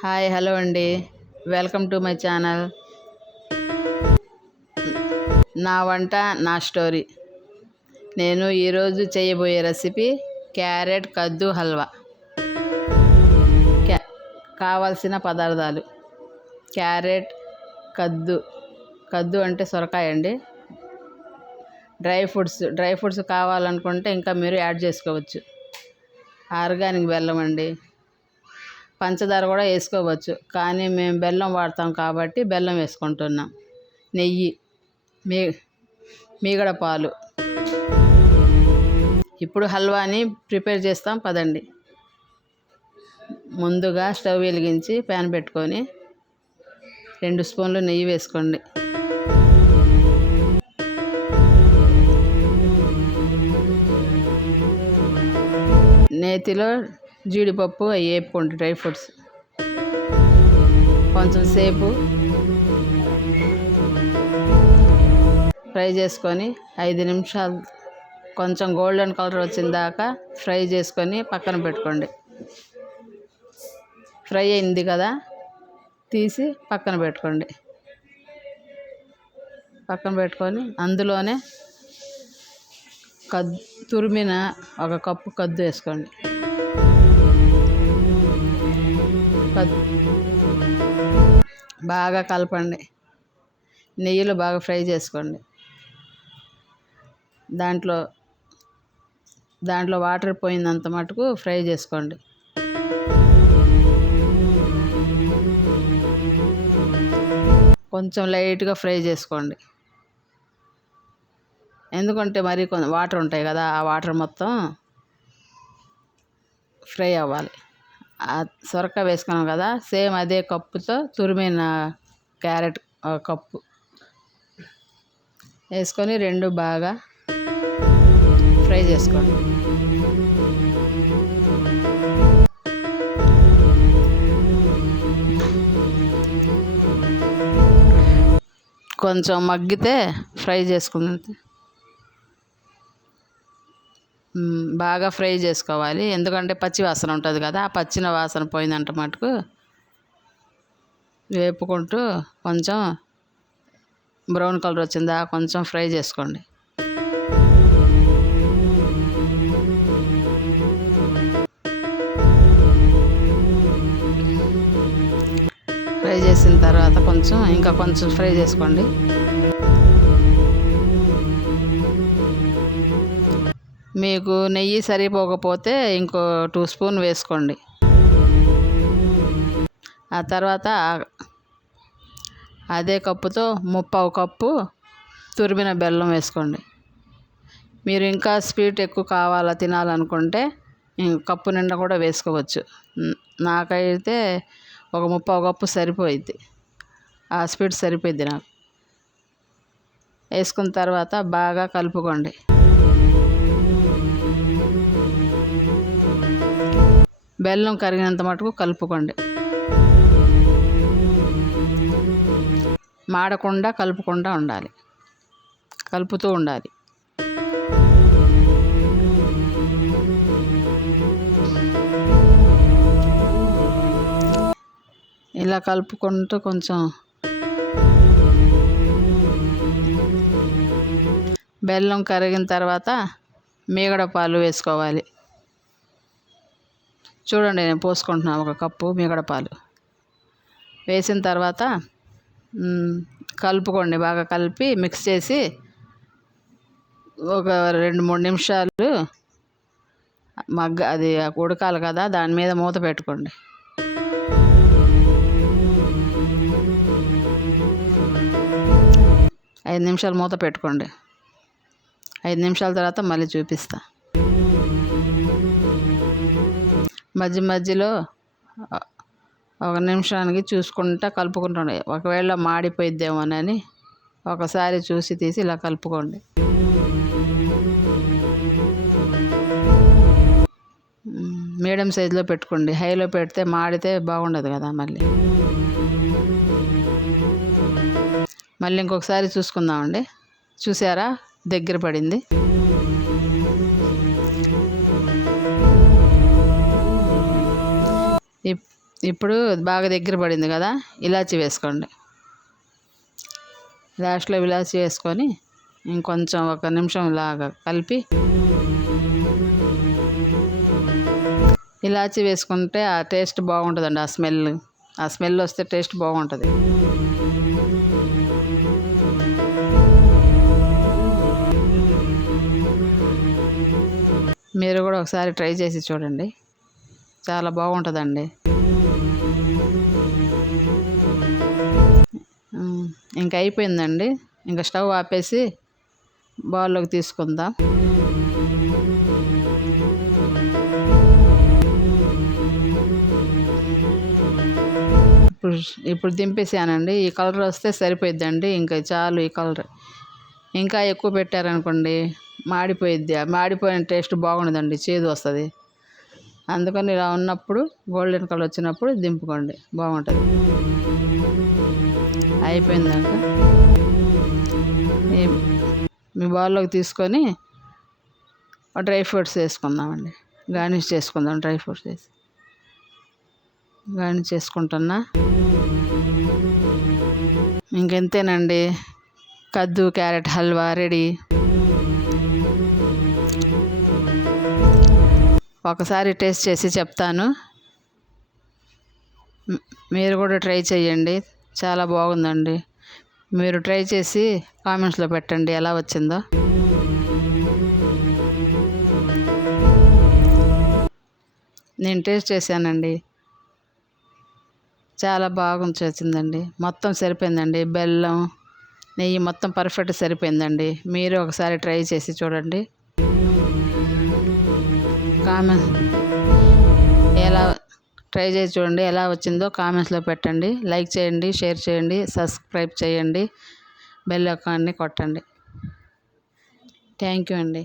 Hi hello అండి. Welcome to my channel. నా వంట నా స్టోరీ. నేను ఈరోజు చేయబోయే రెసిపీ క్యారెట్ కద్దు హల్వా. కావాల్సిన పదార్థాలు: క్యారెట్, కద్దు అంటే సొరకాయ అండి. డ్రై ఫ్రూట్స్ కావాలనుకుంటే ఇంకా మీరు యాడ్ చేసుకోవచ్చు. ఆర్గానిక్ బెల్లం అండి. పంచదార కూడా వేసుకోవచ్చు, కానీ మేము బెల్లం వాడతాం కాబట్టి బెల్లం వేసుకుంటున్నాం. నెయ్యి, మీగడ పాలు. ఇప్పుడు హల్వాని ప్రిపేర్ చేస్తాం పదండి. ముందుగా స్టవ్ వెలిగించి ప్యాన్ పెట్టుకొని 2 స్పూన్లు నెయ్యి వేసుకోండి. నేతిలో జీడిపప్పు వేపుకోండి, డ్రై ఫ్రూట్స్. కొంచెం సేపు ఫ్రై చేసుకొని 5 నిమిషాలు కొంచెం గోల్డెన్ కలర్ వచ్చిన దాకా ఫ్రై చేసుకొని పక్కన పెట్టుకోండి. ఫ్రై అయింది కదా, తీసి పక్కన పెట్టుకొని అందులోనే తురిమిన 1 కప్పు కద్దు వేసుకోండి. బాగా కలపండి. నెయ్యిలో బాగా ఫ్రై చేసుకోండి. దాంట్లో వాటర్ పోయినంత మటుకు ఫ్రై చేసుకోండి. కొంచెం లైట్గా ఫ్రై చేసుకోండి, ఎందుకంటే మరి కొంచెం వాటర్ ఉంటాయి కదా, ఆ వాటర్ మొత్తం ఫ్రై అవ్వాలి. సొరకాయ వేసుకున్నాం కదా, సేమ్ అదే కప్పుతో తురిమిన క్యారెట్ 1 కప్పు వేసుకొని 2 బాగా ఫ్రై చేసుకోండి. కొంచెం మగ్గితే ఫ్రై చేసుకుంది. బాగా ఫ్రై చేసుకోవాలి, ఎందుకంటే పచ్చి వాసన ఉంటుంది కదా, ఆ పచ్చిన వాసన పోయిందంట మటుకు వేపుకుంటూ కొంచెం బ్రౌన్ కలర్ వచ్చిందా కొంచెం ఫ్రై చేసుకోండి. ఫ్రై చేసిన తర్వాత కొంచెం ఫ్రై చేసుకోండి. మీకు నెయ్యి సరిపోకపోతే ఇంకో 2 స్పూన్ వేసుకోండి. ఆ తర్వాత అదే కప్పుతో 3/4 కప్పు తురిమిన బెల్లం వేసుకోండి. మీరు ఇంకా స్వీట్ ఎక్కువ తినాలనుకుంటే కప్పు నిండా కూడా వేసుకోవచ్చు. నాకైతే 3/4 కప్పు సరిపోయిద్ది, ఆ స్వీట్ సరిపోయిద్ది నాకు. వేసుకున్న తర్వాత బాగా కలుపుకోండి. బెల్లం కరిగినంత మటుకు కలుపుకోండి. మాడకుండా కలుపుతూ ఉండాలి. ఇలా కలుపుకుంటూ కొంచెం బెల్లం కరిగిన తర్వాత మీగడ పాలు వేసుకోవాలి. చూడండి, నేను పోసుకుంటున్నాను 1 కప్పు మీగడ పాలు. వేసిన తర్వాత కలుపుకోండి. బాగా కలిపి మిక్స్ చేసి ఒక 2-3 నిమిషాలు అది ఉడకాలి కదా, దాని మీద మూత పెట్టుకోండి. ఐదు నిమిషాలు మూత పెట్టుకోండి. 5 నిమిషాల తర్వాత మళ్ళీ చూపిస్తా. మధ్యలో 1 నిమిషానికి చూసుకుంటా కలుపుకుంటుండే. ఒకవేళ మాడిపోయిద్దేమోనని ఒకసారి చూసి తీసి ఇలా కలుపుకోండి. మీడియం సైజులో పెట్టుకోండి. హైలో పెడితే మాడితే బాగుండదు కదా. మళ్ళీ ఇంకొకసారి చూసుకుందామండి. చూసారా, దగ్గర పడింది. ఇప్పుడు బాగా దగ్గర పడింది కదా, ఇలాచీ వేసుకోండి. లాస్ట్లో ఇలాచీ వేసుకొని ఇంకొంచెం 1 నిమిషం ఇలాగా కలిపి, ఇలాచీ వేసుకుంటే ఆ టేస్ట్ బాగుంటుందండి. ఆ స్మెల్ వస్తే టేస్ట్ బాగుంటుంది. మీరు కూడా ఒకసారి ట్రై చేసి చూడండి, చాలా బాగుంటుందండి. ఇంకా అయిపోయిందండి. ఇంకా స్టవ్ ఆపేసి బౌల్లోకి తీసుకుందాం. ఇప్పుడు దింపేసానండి. ఈ కలర్ వస్తే సరిపోయిద్దండి. ఇంకా చాలు ఈ కలర్. ఇంకా ఎక్కువ పెట్టారనుకోండి మాడిపోయిద్ది. మాడిపోయిన టేస్ట్ బాగుండదండి, చేదు వస్తుంది. అందుకని ఇలా ఉన్నప్పుడు గోల్డెన్ కలర్ వచ్చినప్పుడు దింపుకోండి, బాగుంటుంది. అయిపోయిందాక మీ బౌల్లోకి తీసుకొని డ్రై ఫ్రూట్స్ వేసుకుందామండి. గార్నిష్ చేసుకుందాం. డ్రై ఫ్రూట్స్ వేసి గార్నిష్ చేసుకుంటున్నా. ఇంకెంతేనండి, కద్దు క్యారెట్ హల్వా రెడీ. ఒకసారి టేస్ట్ చేసి చెప్తాను, మీరు కూడా ట్రై చేయండి. చాలా బాగుందండి. మీరు ట్రై చేసి కామెంట్స్లో పెట్టండి ఎలా వచ్చిందో. నేను టేస్ట్ చేశానండి, చాలా బాగుంది, వచ్చిందండి. మొత్తం సరిపోయిందండి. బెల్లం నెయ్యి మొత్తం పర్ఫెక్ట్ సరిపోయిందండి. మీరు ఒకసారి ట్రై చేసి చూడండి. ట్రై చేసి చూడండి, ఎలా వచ్చిందో కామెంట్స్లో పెట్టండి. లైక్ చేయండి, షేర్ చేయండి, సబ్స్క్రైబ్ చేయండి, బెల్ ఐకాన్ని కొట్టండి. థ్యాంక్ యూ అండి.